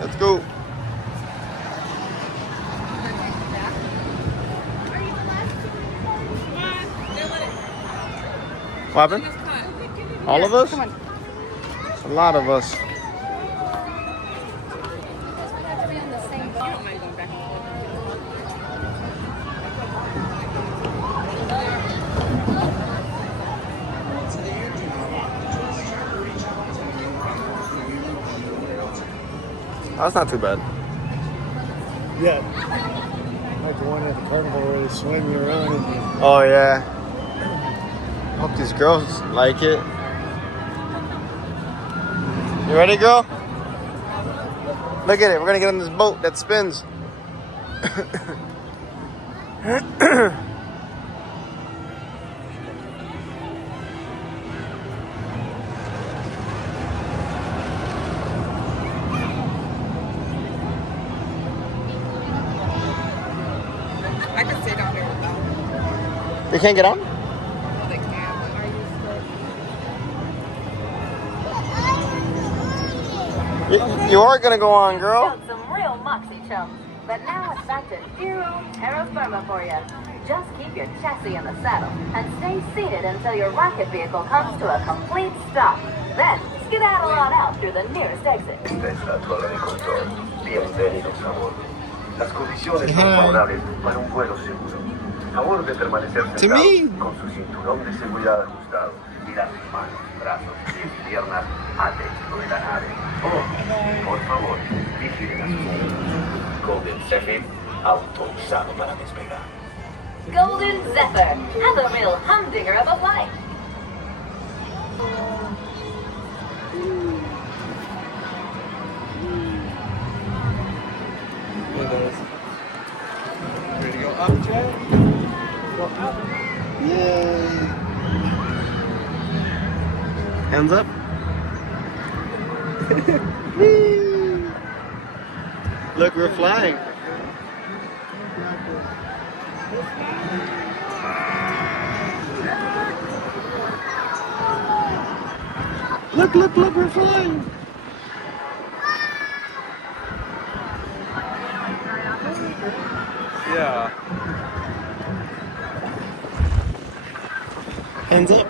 Let's go. What happened? All of us? It's a lot of us. Oh, that's not too bad. Yeah. Like the one at the carnival where they swim you around and you... Oh, yeah. Hope these girls like it. You ready, girl? Look at it. We're going to get on this boat that spins. I can stay down here without. You can't get on? Well, they can, but are you still? You are going to go on, girl. Showed some real moxie chums, but now it's back to dear old terra firma for you. Just keep your chassis in the saddle and stay seated until your rocket vehicle comes to a complete stop. Then skedaddle on out through the nearest exit. Esta es la torre de control. Bienvenidos a bordo. Las condiciones son favorables para un vuelo seguro. A bordo de permanecer sentado con su cinturón de seguridad ajustado y las manos, brazos, pies y piernas adentro de la nave. Oh, por favor, vigilen a sus niños. Golden Zephyr autorizado para despegar. Golden Zephyr, have a real humdinger of a flight. Ready to go up, Chad? Go up. Yay! Hands up. Look, we're flying. Look, look, look, we're flying. Yeah. Hands up.